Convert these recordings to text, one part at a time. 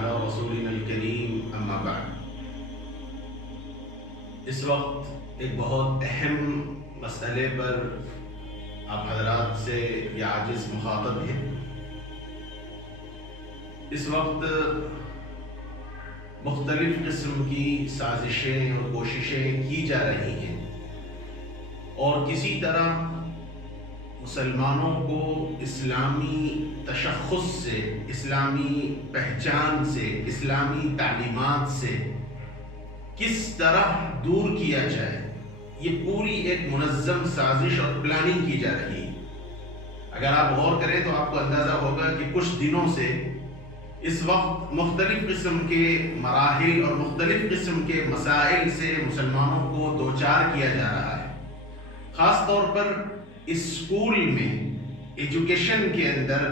على رسولنا الكريم اما بعد۔ اس وقت ایک بہت اہم مسئلے پر آپ حضرات سے یہ عاجز مخاطب ہیں۔ اس وقت مختلف قسم کی سازشیں اور کوششیں کی جا رہی ہیں اور کسی طرح مسلمانوں کو اسلامی تشخص سے، اسلامی پہچان سے، اسلامی تعلیمات سے کس طرح دور کیا جائے، یہ پوری ایک منظم سازش اور پلاننگ کی جا رہی ہے۔ اگر آپ غور کریں تو آپ کو اندازہ ہوگا کہ کچھ دنوں سے اس وقت مختلف قسم کے مراحل اور مختلف قسم کے مسائل سے مسلمانوں کو دوچار کیا جا رہا ہے۔ خاص طور پر اسکول میں ایجوکیشن کے اندر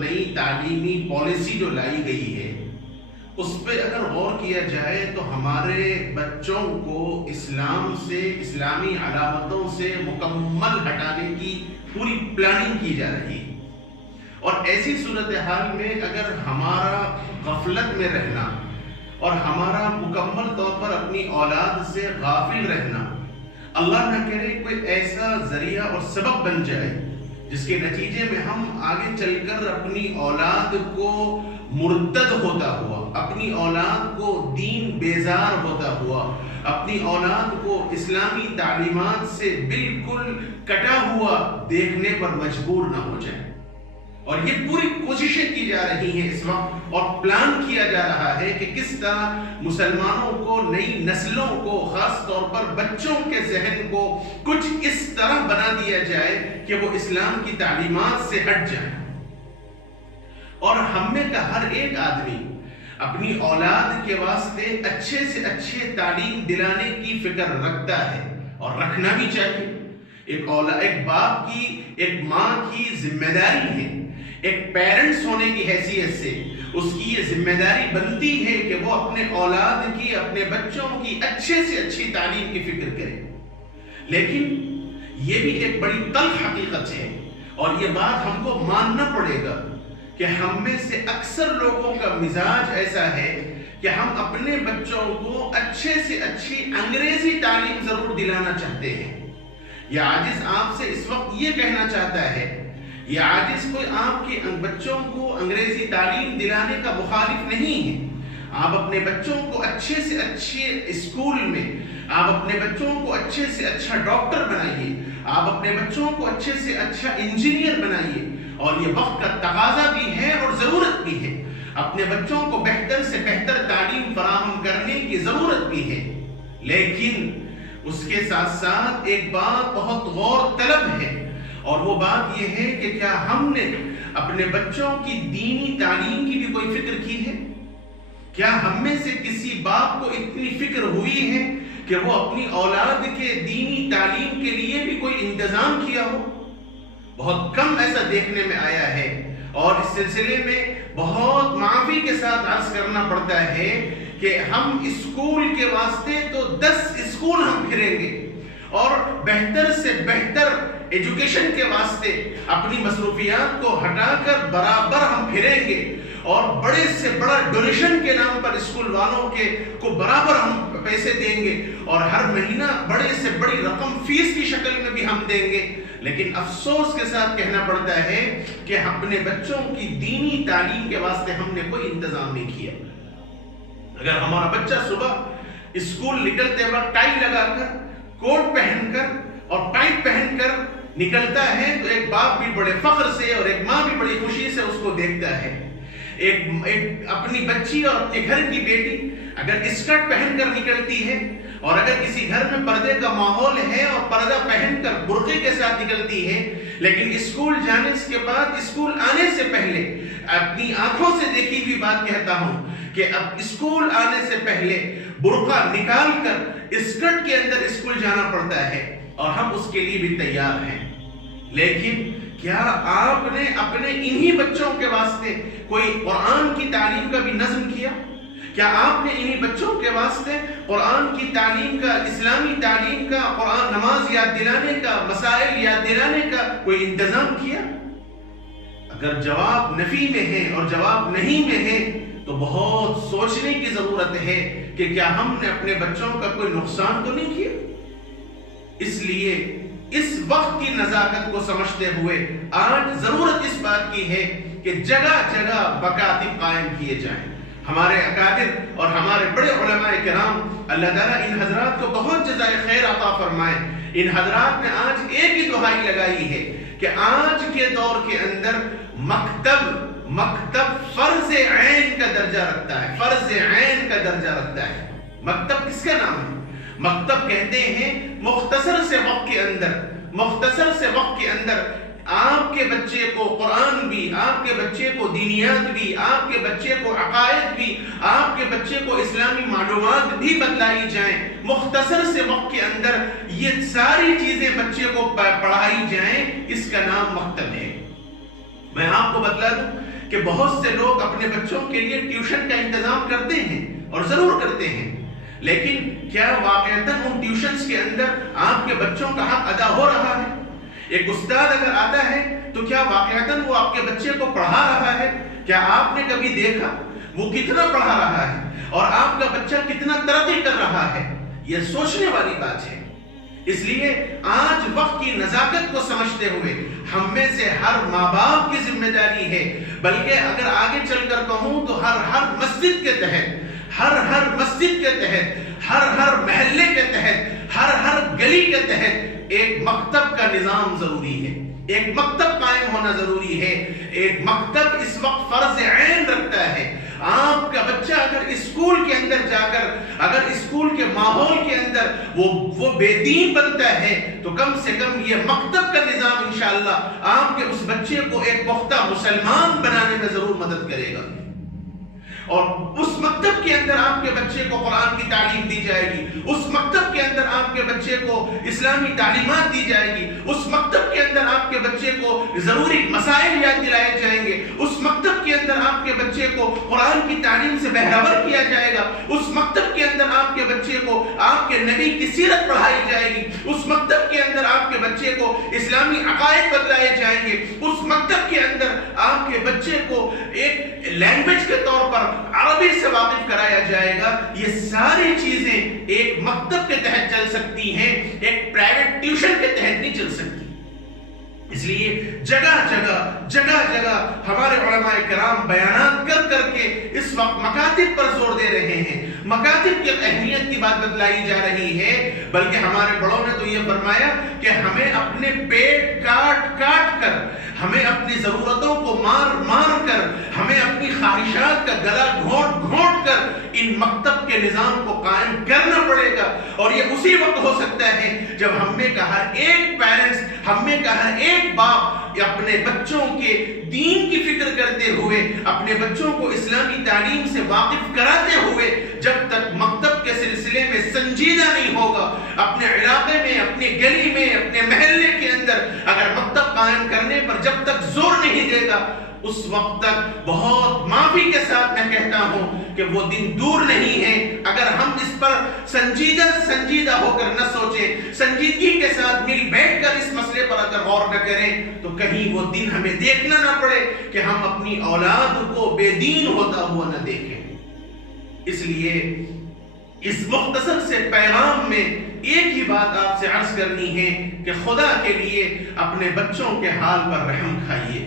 نئی تعلیمی پالیسی جو لائی گئی ہے، اس پہ اگر غور کیا جائے تو ہمارے بچوں کو اسلام سے، اسلامی علامتوں سے مکمل ہٹانے کی پوری پلاننگ کی جا رہی ہے۔ اور ایسی صورتحال میں اگر ہمارا غفلت میں رہنا اور ہمارا مکمل طور پر اپنی اولاد سے غافل رہنا، اللہ نہ کرے کوئی ایسا ذریعہ اور سبب بن جائے جس کے نتیجے میں ہم آگے چل کر اپنی اولاد کو مرتد ہوتا ہوا، اپنی اولاد کو دین بیزار ہوتا ہوا، اپنی اولاد کو اسلامی تعلیمات سے بالکل کٹا ہوا دیکھنے پر مجبور نہ ہو جائے۔ اور یہ پوری کوششیں کی جا رہی ہیں اس وقت، اور پلان کیا جا رہا ہے کہ کس طرح مسلمانوں کو، نئی نسلوں کو، خاص طور پر بچوں کے ذہن کو کچھ اس طرح بنا دیا جائے کہ وہ اسلام کی تعلیمات سے ہٹ جائیں۔ اور ہم میں کا ہر ایک آدمی اپنی اولاد کے واسطے اچھے سے اچھے تعلیم دلانے کی فکر رکھتا ہے اور رکھنا بھی چاہیے۔ ایک باپ کی، ایک ماں کی ذمہ داری ہے، ایک پیرنٹس ہونے کی حیثیت سے اس کی یہ ذمہ داری بنتی ہے کہ وہ اپنے اولاد کی، اپنے بچوں کی اچھے سے اچھی تعلیم کی فکر کرے۔ لیکن یہ بھی ایک بڑی تلخ حقیقت ہے اور یہ بات ہم کو ماننا پڑے گا کہ ہم میں سے اکثر لوگوں کا مزاج ایسا ہے کہ ہم اپنے بچوں کو اچھے سے اچھی انگریزی تعلیم ضرور دلانا چاہتے ہیں۔ یہ عاجز آپ سے اس وقت یہ کہنا چاہتا ہے، یہ عاجز کوئی آپ کے بچوں کو انگریزی تعلیم دلانے کا مخالف نہیں ہے۔ آپ اپنے بچوں کو اچھے سے اچھے اسکول میں، آپ اپنے بچوں کو اچھے سے اچھا ڈاکٹر بنائیے، آپ اپنے بچوں کو اچھے سے اچھا انجینئر بنائیے، اور یہ وقت کا تقاضا بھی ہے اور ضرورت بھی ہے۔ اپنے بچوں کو بہتر سے بہتر تعلیم فراہم کرنے کی ضرورت بھی ہے، لیکن اس کے ساتھ ساتھ ایک بات بہت غور طلب ہے، اور وہ بات یہ ہے کہ کیا ہم نے اپنے بچوں کی دینی تعلیم کی بھی کوئی فکر کی ہے؟ کیا ہم میں سے کسی باپ کو اتنی فکر ہوئی ہے کہ وہ اپنی اولاد کے دینی تعلیم کے لیے بھی کوئی انتظام کیا ہو؟ بہت کم ایسا دیکھنے میں آیا ہے، اور اس سلسلے میں بہت معافی کے ساتھ عرض کرنا پڑتا ہے کہ ہم اسکول کے واسطے تو 10 اسکول ہم پھریں گے، اور بہتر سے بہتر ایجوکیشن کے واسطے اپنی مصروفیات کو ہٹا کر برابر ہم پھریں گے، اور بڑے سے بڑا ڈونیشن کے نام پر اسکول والوں کو برابر ہم پیسے دیں گے، اور ہر مہینہ بڑے سے بڑی رقم فیس کی شکل میں بھی ہم دیں گے۔ لیکن افسوس کے ساتھ کہنا پڑتا ہے کہ اپنے بچوں کی دینی تعلیم کے واسطے ہم نے کوئی انتظام نہیں کیا۔ اگر ہمارا بچہ صبح اسکول نکلتے وقت ٹائی لگا کر، کوٹ پہن کر اور پینٹ پہن کر نکلتا ہے تو ایک باپ بھی بڑے فخر سے اور ایک ماں بھی بڑی خوشی سے اس کو دیکھتا ہے۔ ایک اپنی بچی اور اپنے گھر کی بیٹی اگر اسکرٹ پہن کر نکلتی ہے، اور اگر کسی گھر میں پردے کا ماحول ہے اور پردہ پہن کر برقعے کے ساتھ نکلتی ہے، لیکن اسکول جانے کے بعد، اسکول آنے سے پہلے اپنی آنکھوں سے دیکھی ہوئی بات کہتا ہوں کہ اب اسکول آنے سے پہلے برقع نکال کر اسکرٹ کے اندر اسکول جانا پڑتا ہے، اور ہم اس کے لیے بھی تیار ہیں۔ لیکن کیا آپ نے اپنے انہی بچوں کے واسطے کوئی قرآن کی تعلیم کا بھی نظم کیا؟ کیا آپ نے انہی بچوں کے واسطے قرآن کی تعلیم کا، اسلامی تعلیم کا، قرآن نماز یاد دلانے کا، مسائل یاد دلانے کا کوئی انتظام کیا؟ اگر جواب نفی میں ہے اور جواب نہیں میں ہے تو بہت سوچنے کی ضرورت ہے کہ کیا ہم نے اپنے بچوں کا کوئی نقصان تو نہیں کیا۔ اس لیے اس وقت کی نزاکت کو سمجھتے ہوئے آج ضرورت اس بات کی ہے کہ جگہ جگہ مکاتب قائم کیے جائیں۔ ہمارے اکابر اور ہمارے بڑے علماء کرام، اللہ تعالیٰ ان حضرات کو بہت جزائے خیر عطا فرمائے، ان حضرات نے آج ایک ہی دہائی لگائی ہے کہ آج کے دور کے اندر مکتب فرض عین کا درجہ رکھتا ہے، فرض عین کا درجہ رکھتا ہے۔ مکتب کس کا نام ہے؟ مکتب کہتے ہیں مختصر سے وقت کے اندر آپ کے بچے کو قرآن بھی، آپ کے بچے کو دینیات بھی، آپ کے بچے کو عقائد بھی، آپ کے بچے کو اسلامی معلومات بھی بتلائی جائیں۔ مختصر سے وقت کے اندر یہ ساری چیزیں بچے کو پڑھائی جائیں، اس کا نام مکتب ہے۔ میں آپ کو بتلا دوں کہ بہت سے لوگ اپنے بچوں کے لیے ٹیوشن کا انتظام کرتے ہیں اور ضرور کرتے ہیں، لیکن کیا واقعتاً ان ٹیوشنز کے اندر آپ کے بچوں کا حق ادا ہو رہا ہے؟ ایک استاد اگر آتا ہے تو کیا واقعتاً وہ آپ کے بچے کو پڑھا رہا ہے؟ کیا آپ نے کبھی دیکھا وہ کتنا پڑھا رہا ہے اور آپ کا بچہ کتنا ترقی کر رہا ہے؟ یہ سوچنے والی بات ہے۔ اس لیے آج وقت کی نزاکت کو سمجھتے ہوئے ہم میں سے ہر ماں باپ کی ذمہ داری ہے، بلکہ اگر آگے چل کر کہوں تو ہر مسجد کے تحت، ہر مسجد کے تحت، ہر محلے کے تحت، ہر گلی کے تحت ایک مکتب کا نظام ضروری ہے، ایک مکتب قائم ہونا ضروری ہے۔ ایک مکتب اس وقت فرض عین رکھتا ہے۔ آپ کا بچہ اگر اسکول کے اندر جا کر، اگر اسکول کے ماحول کے اندر وہ بے دین بنتا ہے تو کم سے کم یہ مکتب کا نظام انشاءاللہ آپ کے اس بچے کو ایک پختہ مسلمان بنانے میں ضرور مدد کرے گا۔ اور اس مکتب کے اندر آپ کے بچے کو قرآن کی تعلیم دی جائے گی، اس مکتب کے اندر آپ کے بچے کو اسلامی تعلیمات دی جائے گی، اس مکتب کے اندر آپ کے بچے کو ضروری مسائل یاد دلائے جائیں گے، اس مکتب کے اندر آپ کے بچے کو قرآن کی تعلیم سے بہرور کیا جائے گا، اس مکتب کے اندر آپ کے بچے کو آپ کے نبی کی سیرت پڑھائی جائے گی، اس مکتب کے اندر آپ کے بچے کو اسلامی عقائد بتلائے جائیں گے، اس مکتب کے اندر آپ کے بچے کو ایک لینگویج کے طور پر عربی سے واقف کرایا جائے گا۔ یہ ساری چیزیں ایک مکتب کے تحت چل سکتی ہیں، ایک پرائیویٹ ٹیوشن کے تحت نہیں چل سکتی۔ اس لیے جگہ جگہ ہمارے علماء کرام بیانات کر کے اس وقت مکاتب پر زور دے رہے ہیں، مکاتب کی اہمیت کی بات بتلائی جا رہی ہے، بلکہ ہمارے بڑوں نے تو یہ فرمایا کہ ہمیں اپنے پیٹ کاٹ کر، ہمیں اپنی ضرورتوں کو مار کر، ہمیں اپنی خواہشات کا گلا گھونٹ کر ان مکتب کے نظام کو قائم کرنا پڑے گا۔ اور یہ اسی وقت ہو سکتا ہے جب ہم میں کا ہر ایک پیرنٹس، ہم میں کا ہر ایک باپ اپنے بچوں کے دین کی فکر کرتے ہوئے، اپنے بچوں کو اسلامی تعلیم سے واقف کراتے ہوئے، جب تک مکتب کے سلسلے میں سنجیدہ نہیں ہوگا، اپنے علاقے میں، اپنے گلی میں، اپنے محلے کے اندر اگر مکتب قائم کرنے پر جب تک زور نہیں دے گا، اس وقت تک بہت معافی کے ساتھ میں کہتا ہوں کہ وہ دن دور نہیں ہے۔ اگر ہم اس پر سنجیدہ ہو کر نہ سوچیں، سنجیدگی کے ساتھ مل بیٹھ کر اس مسئلے پر اگر غور نہ کریں تو کہیں وہ دن ہمیں دیکھنا نہ پڑے کہ ہم اپنی اولاد کو بے دین ہوتا ہوا نہ دیکھیں۔ اس لیے اس مختصر سے پیغام میں ایک ہی بات آپ سے عرض کرنی ہے کہ خدا کے لیے اپنے بچوں کے حال پر رحم کھائیے،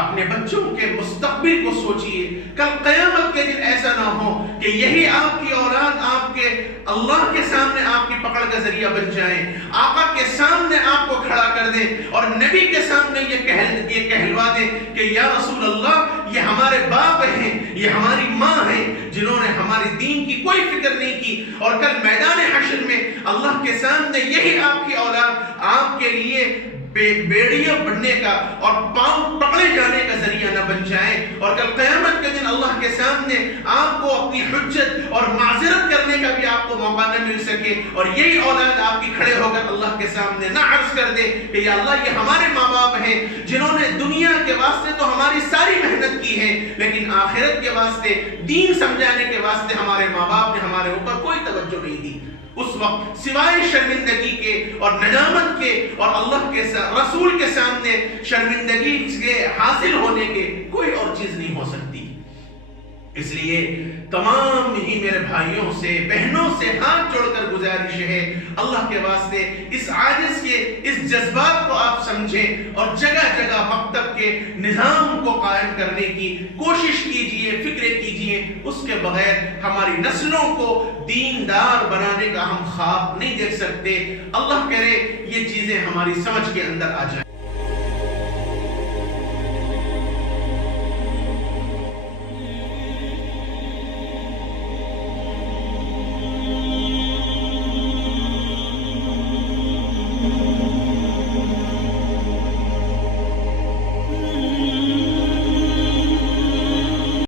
اپنے بچوں کے مستقبل کو سوچئے۔ کل قیامت کے دن ایسا نہ ہو کہ یہی آپ کی اولاد آپ کے اللہ کے سامنے آپ کی پکڑ کا ذریعہ بن جائیں، آقا کے سامنے آپ کو کھڑا کر دیں اور نبی کے سامنے یہ کہلوا دیں کہ یا رسول اللہ، یہ ہمارے باپ ہیں، یہ ہماری ماں ہیں جنہوں نے ہماری دین کی کوئی فکر نہیں کی، اور کل میدان حشر میں اللہ کے سامنے یہی آپ کی اولاد آپ کے لیے بیڑیاں بننے کا اور پاؤں پکڑے جانے کا ذریعہ نہ بن جائیں، اور کل قیامت کے دن اللہ کے سامنے آپ کو اپنی حجت اور معذرت کرنے کا بھی آپ کو موقع نہ مل سکے، اور یہی اولاد آپ کی کھڑے ہو کر اللہ کے سامنے نہ عرض کر دے کہ یا اللہ، یہ ہمارے ماں باپ ہیں جنہوں نے دنیا کے واسطے تو ہماری ساری محنت کی ہے، لیکن آخرت کے واسطے، دین سمجھانے کے واسطے ہمارے ماں باپ نے ہمارے اوپر کوئی توجہ نہیں دی۔ اس وقت سوائے شرمندگی کے اور ندامت کے اور اللہ کے رسول کے سامنے شرمندگی کے حاصل ہونے کے کوئی اور چیز نہیں ہو سکتی۔ اس لیے تمام ہی میرے بھائیوں سے بہنوں سے ہاتھ جوڑ کر گزارش ہے، اللہ کے واسطے اس عاجز کے اس جذبات کو آپ سمجھیں اور جگہ جگہ مکتب کے نظام کو قائم کرنے کی کوشش کیجئے، فکر کیجئے۔ اس کے بغیر ہماری نسلوں کو دیندار بنانے کا ہم خواب نہیں دیکھ سکتے۔ اللہ کرے یہ چیزیں ہماری سمجھ کے اندر آ جائیں۔